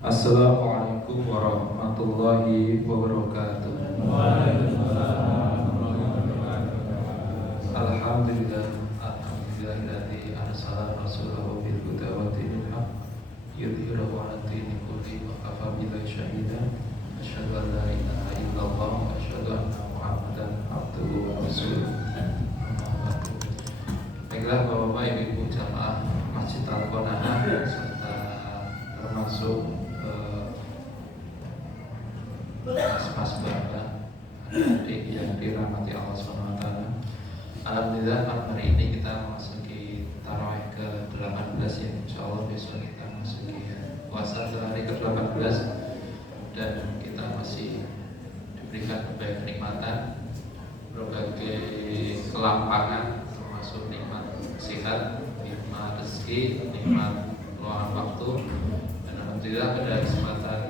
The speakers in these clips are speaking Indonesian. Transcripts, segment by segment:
Assalamualaikum warahmatullahi wabarakatuh. Alhamdulillah, alhamdulillahilladzi arsala rasulahu bil huda wa dinil haqq yudhhirahu 'ala dini kullihi wa kafa billahi shahida. Asyhadu an la ilaha illallah wa asyhadu anna Muhammadan abduhu wa rasuluh. Baiklah Bapak-bapak, Ibu jamaah Masjid Al-Qanaah serta termasuk mas-mas bapak, adik yang dirahmati Allah SWT. Alhamdulillah malam hari ini kita memasuki tarawih ke-18 ya. Insyaallah besok kita memasuki puasa hari ke-18 dan kita masih diberikan berbagai kenikmatan, berbagai kelampangan, termasuk nikmat sehat, nikmat rezeki, nikmat luangan waktu. Dan alhamdulillah pada kesempatan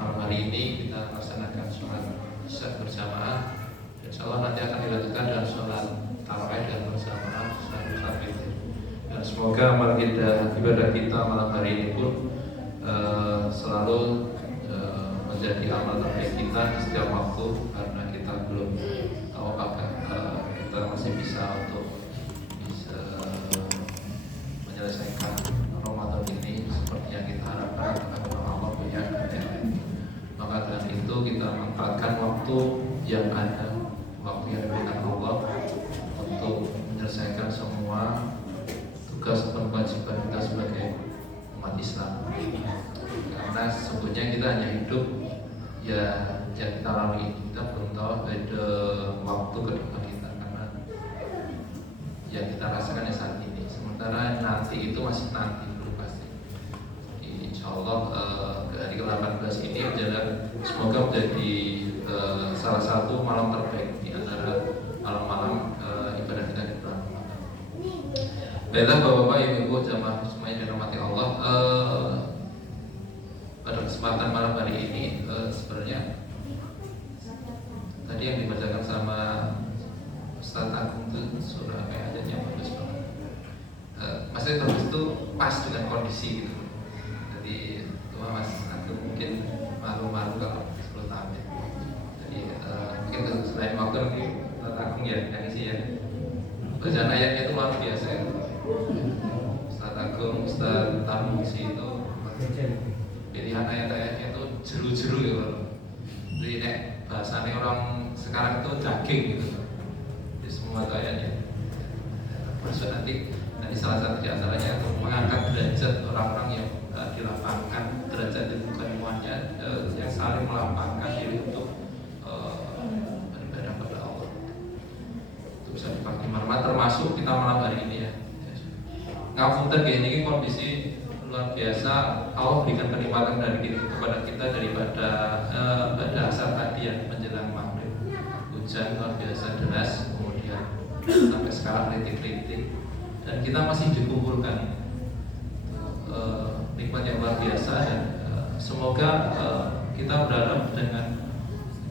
malam hari ini kita laksanakan sholat isya berjamaah. Insyaallah nanti akan dilanjutkan dengan sholat tarawih dan berjamaah sholat witir. Dan semoga amal kita, ibadah kita malam hari ini pun selalu menjadi amal terbaik kita di setiap waktu, karena kita belum tahu apakah kita masih bisa untuk bisa menyelesaikan Ramadan ini seperti yang kita harapkan, karena Allah punya kehendak. Maka dengan itu kita manfaatkan waktu yang ada, waktu yang diberikan Allah untuk menyelesaikan semua tugas dan kewajiban kita sebagai umat Islam. Karena sesungguhnya kita hanya hidup ya yang kita lalui ini, kita belum tahu ada waktu ke depan kita, karena yang kita rasakan ya saat ini, sementara nanti itu masih nanti belum pasti. Insyaallah hari ke-18 ini semoga menjadi salah satu malam terbaik di antara malam-malam ibadah kita di bulan Ramadan. Baiklah Bapak-bapak, Ibu jamaah semuanya dirahmati Allah, pada kesempatan malam hari ini sebenarnya tadi yang dibacakan sama Ustaz Agung itu surah apa ayatnya bagus banget. Maksudnya bagus itu pas dengan kondisi gitu. Jadi tua Mas Agung mungkin malu-malu kalau 10 tahun ya. Jadi mungkin selain waktu nanti Ustaz Agung ya yang isi ya. Bacaan ayatnya itu luar biasa ya. Ustaz Agung, Ustaz Tarmusi itu pilihan ayat-ayatnya itu jeru-jeru gitu. Jadi bahasanya orang sekarang itu daging gitu. Jadi semua ayatnya. Maksud nanti salah satu di antaranya mengangkat derajat orang-orang yang dilapangkan derajat ilmuannya, yang saling melampangkan diri untuk beribadah kepada Allah. Itu bisa dipakai mana, termasuk kita malam hari ini ya. Ngapunten ini kondisi luar biasa, Allah berikan kenikmatan dari kita kepada kita daripada pada asar tadi ya, menjelang maghrib hujan luar biasa deras, kemudian sampai sekarang rintik-rintik, dan kita masih dikumpulkan nikmat yang luar biasa. Dan semoga kita berharap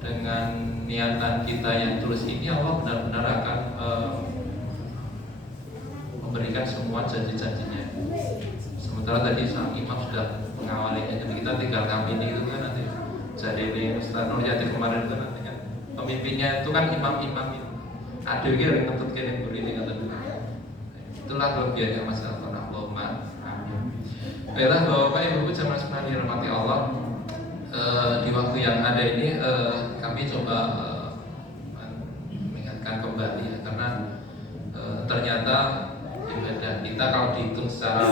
dengan niatan kita yang tulus ini, Allah benar-benar akan memberikan semua janji-janjinya. Sementara tadi sang imam sudah mengawalinya, jadi kita tinggal ngampini itu kan nanti. Jadi ini Ustaz Nur Yati kemarin itu nantinya pemimpinnya itu kan imam-imam itu. Ada yang ngetut kene ini kata. Itulah kelebihannya masalah Allahumma amin. Baiklah Bapak Ibu jamaah sekalian dirahmati Allah, di waktu yang ada ini kami coba mengingatkan kembali ya, karena ternyata ibadah kita kalau dihitung secara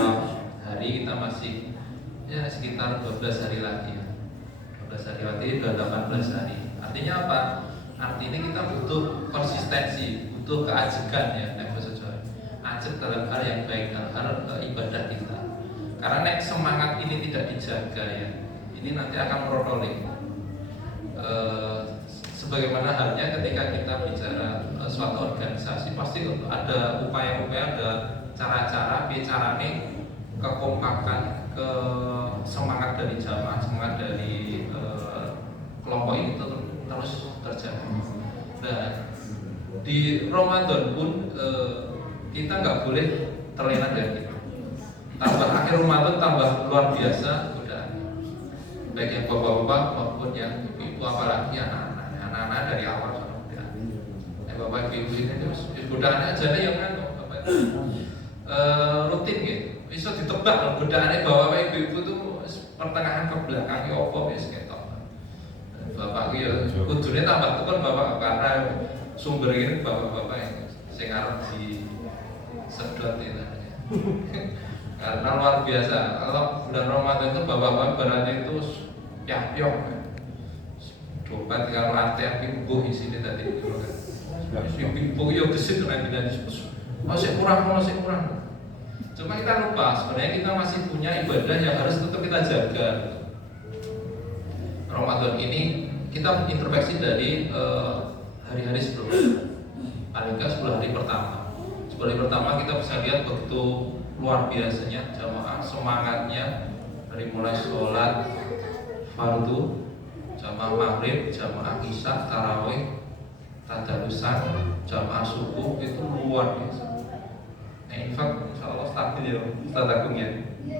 hari kita masih ya sekitar 12 hari lagi ya. 12 hari lagi sudah 18 hari. Artinya apa? Artinya kita butuh konsistensi, butuh keajekan ya, ajek dalam hal yang baik, dalam hal ibadah kita. Karena semangat ini tidak dijaga ya, ini nanti akan merodolik. Sebagaimana halnya ketika kita bicara suatu organisasi, pasti ada upaya-upaya, ada cara-cara, bicaranya kekompakan, ke semangat dari jamaah, semangat dari kelompok ini terus terjaga. Nah, di Ramadan pun kita nggak boleh terlena dari itu. tambah akhir Ramadan tambah luar biasa godaan, baik yang bapak-bapak maupun yang ibu-ibu, apalagi anak-anak dari awal sampai bapak ibu ini terus godaannya aja nih yang rutin gitu, bisa ditebak godaannya bapak ibu tuh pertengahan ke belakang ya opo wis ketok. Bapak ya kudune tambah tekun bapak karena sumber ini bapak-bapak yang sing arep di sedot itu. Karena luar biasa, kalau bulan Ramadan itu bapak-bapak berarti itu piok dompet kalau ATM ibu isinya tadi itu kan. Ibu yo gesit nanti masih kurang. Cuma kita lupa sebenarnya kita masih punya ibadah yang harus tetap kita jaga. Ramadan ini kita introspeksi dari hari-hari sebelumnya, paling nggak 10 hari pertama. 10 hari pertama kita bisa lihat begitu luar biasanya jamaah semangatnya dari mulai sholat fardu, jamaah maghrib, jamaah isya, tarawih, tadarusan, jamaah subuh itu luar biasa. Nah, infak insyaallah stabil ya, Ustaz Agung ya.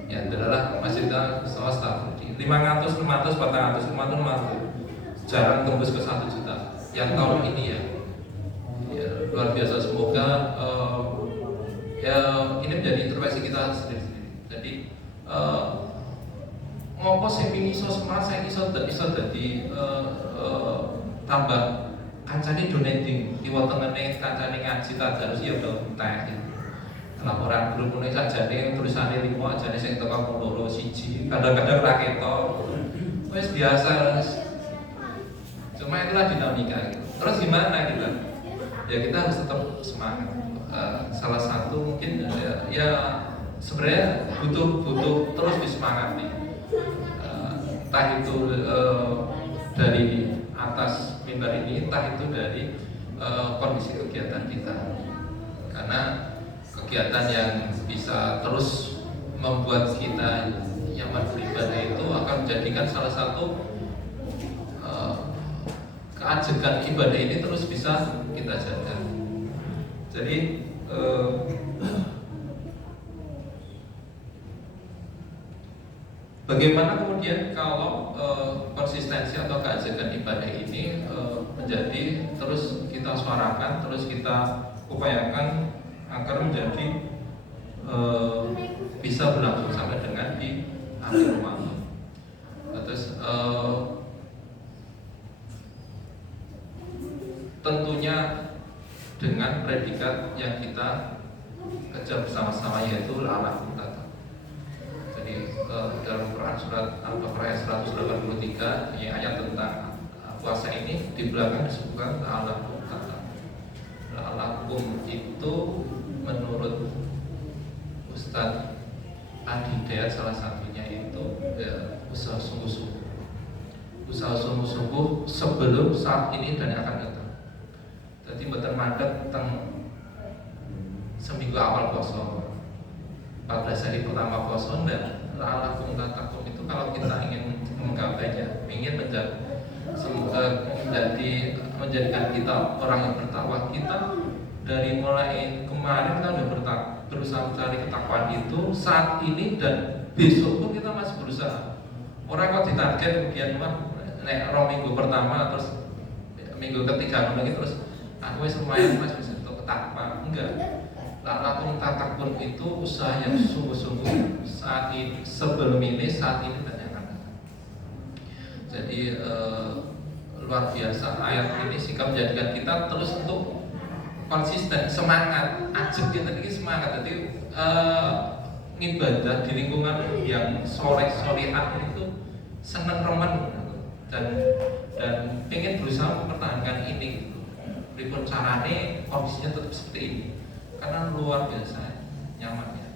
Ya adalah masjidnya insyaallah stabil. 500, 400, 500 jarang tembus ke 1 juta. Yang tahun ini ya luar biasa. Semoga ya ini menjadi introspeksi kita sendiri-sendiri. Jadi ngopo sing pingin iso semangat saya iso dadi tambah kancane donating kiwa tengene kancane ngaji tadarus ya udah entek. Laporan grup ini sajane tulisannya 5 ajane sing teko loro siji, kadang-kadang ra ketok. Wis biasa. Cuma itulah dinamika gitu. Terus gimana kita? Ya kita harus tetap semangat. Salah satu mungkin ya sebenarnya butuh terus disemangati. Entah itu dari atas mimbar ini, entah itu dari kondisi kegiatan kita. Karena kegiatan yang bisa terus membuat kita nyaman beribadah itu akan menjadikan salah satu keajekan ibadah ini terus bisa kita jaga. Jadi bagaimana kemudian kalau konsistensi atau keajekan ibadah ini menjadi terus kita suarakan, terus kita upayakan agar menjadi bisa berlangsung sampai dengan di akhir Ramadan. Terus tentunya dengan predikat yang kita kejar bersama-sama yaitu al-amal tata. Jadi dalam Quran surat Al-Baqarah ayat 183 yang ayat tentang puasa ini di belakang disebutkan al-amal tata. Al-akum itu menurut Ustadz Adi Hidayat salah satunya itu usaha sungguh-sungguh. Usaha sungguh-sungguh sebelum saat ini dan akan datang. Jadi betul mandek tentang seminggu awal puasa, 14 hari pertama puasa dan lalakum tatakum itu kalau kita ingin menggapainya, ingin menjadikan kita orang yang bertakwa, kita dari mulai kemarin kita udah berusaha mencari ketakwaan itu saat ini dan besok pun kita masih berusaha. Orang kok ditarget kemudian nek minggu pertama terus minggu ketiga lagi terus aku lumayan mas bisa untuk ketakwa, enggak. Lakum tatakun itu usaha yang sungguh-sungguh saat ini, sebelum ini, saat ini dan yang akan datang. Jadi luar biasa ayat ini sehingga menjadikan kita terus untuk konsisten, semangat, ajak kita ini semangat. Jadi ibadah di lingkungan yang soleh-solehat itu senang remen dan pengen berusaha mempertahankan ini. Ribut carane kondisinya tetap seperti ini karena luar biasa nyaman ya.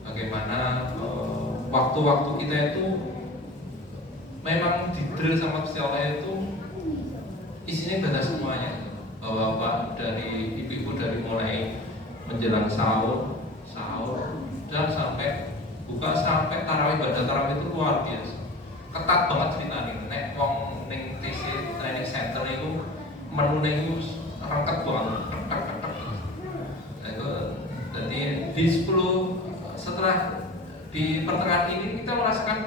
Bagaimana waktu-waktu kita itu memang di-drill sama Gusti Allah itu isinya ibadah semuanya. Bapak dari ibu-ibu dari mulai menjelang sahur dan sampai buka sampai tarawih, ibadah tarawih itu luar biasa. Ketat banget ceritanya. Nek wong ning TC Training Center itu menune itu rangket banget. Jadi di 10 setelah di pertengahan ini kita merasakan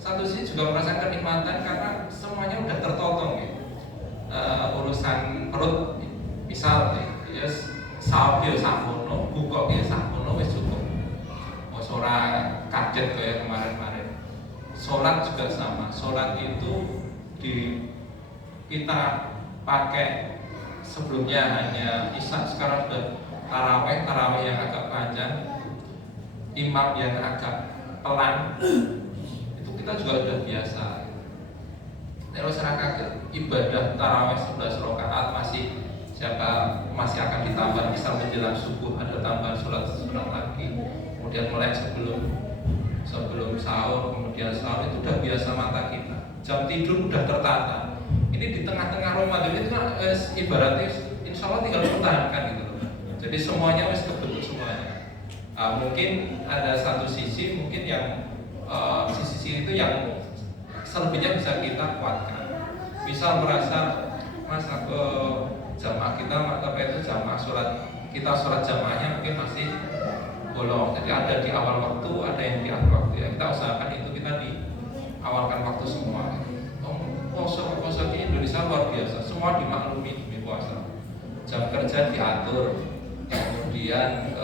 satu sisi juga merasakan kenikmatan karena semuanya udah tertotong gitu. Urusan perut misal ya sahur ya sakmono, buka ya sakmono wis cukup. Ora kaget kayak kemarin-kemarin. Sholat juga sama. Sholat itu kita pakai sebelumnya hanya isya, sekarang sudah taraweh yang agak panjang, imam yang agak pelan. Itu kita juga sudah biasa. Terus kaget ibadah taraweh 11 rakaat masih akan ditambah, misal menjelang subuh ada tambahan sholat sunat lagi, kemudian mulai sebelum sahur, kemudian sahur, itu udah biasa mata kita. Jam tidur udah tertata. Ini di tengah-tengah Ramadan itu kan ibaratnya insya Allah tinggal pertahankan gitu. Jadi semuanya wis kebetul semuanya. Mungkin ada satu sisi mungkin yang sisi itu yang selebihnya bisa kita kuatkan. Misal merasa ke jamaah kita, apa itu jamaah sholat jamaahnya mungkin masih bolong. Jadi ada di awal waktu, ada yang di akhir waktu. Ya kita usahakan itu kita di awalkan waktu semua. Puasa di Indonesia luar biasa, semua dimaklumi demi puasa. Jam kerja diatur, kemudian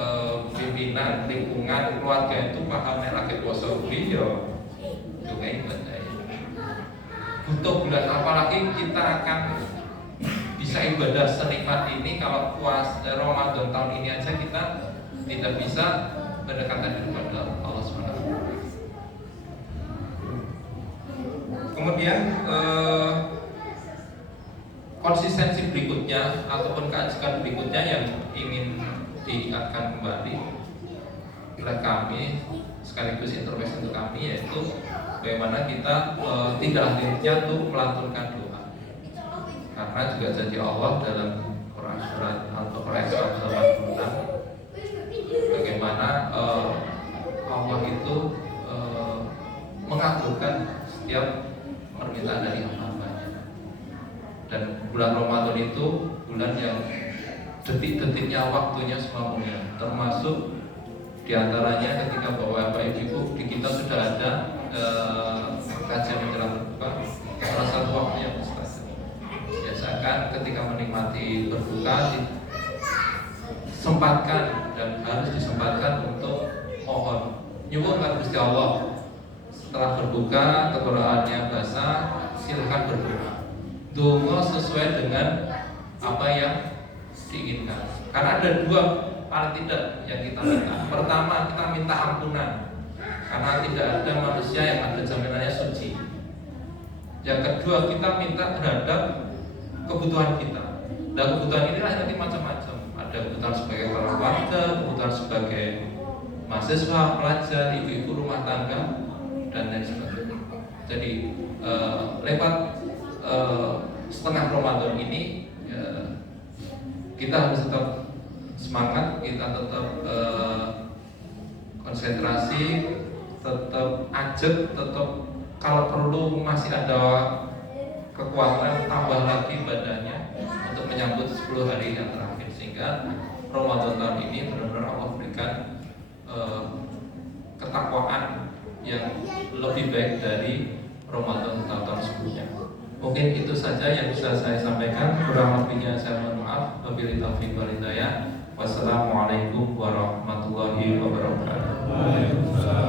pimpinan, lingkungan, keluarga itu paham nek lagi puasa kuwi ya juga ibadah. Butuh bulan apa lagi kita akan bisa ibadah senikmat ini kalau puasa Ramadan tahun ini aja kita tidak bisa berdekatan kepada Allah SWT. Kemudian konsistensi berikutnya ataupun keajikan berikutnya yang ingin diingatkan kembali oleh kami sekaligus introspeksi untuk kami, yaitu bagaimana kita tidak hanya tuh melantunkan doa, karena juga janji Allah dalam Quran surat Al-Baqarah 186 bagaimana Allah itu mengabulkan setiap permintaan dari hamba-hambanya. Dan bulan Ramadan itu bulan yang detik-detiknya waktunya semua mulia, termasuk diantaranya ketika bahwa Bapak Ibu di kita sudah ada kajian menjelang berbuka, salah satu waktu yang mustajab. Biasakan ketika menikmati berbuka sempatkan dan harus disempatkan untuk mohon nyuwun kepada Gusti Allah. Setelah berbuka, tenggorokannya basah, silakan berdoa. Doa sesuai dengan apa yang diinginkan. Karena ada dua paling tidak yang kita minta. Pertama, kita minta ampunan, karena tidak ada manusia yang ada jaminannya suci. Yang kedua, kita minta terhadap kebutuhan kita. Dan kebutuhan ini nanti macam-macam. Ada kebutuhan sebagai keluarga, kebutuhan sebagai mahasiswa, pelajar, ibu-ibu rumah tangga, dan lain sebagainya. Jadi lewat setengah Ramadan ini kita harus tetap semangat, kita tetap konsentrasi, tetap ajak, tetap kalau perlu masih ada kekuatan tambah lagi badannya untuk menyambut 10 hari yang terakhir, sehingga Ramadan tahun ini benar-benar Allah berikan ketakwaan yang lebih baik dari Ramadan tahun sebelumnya. Mungkin itu saja yang bisa saya sampaikan. Kurang lebihnya saya mohon maaf. Wabillahi taufiq wal hidayah. Wassalamualaikum warahmatullahi wabarakatuh.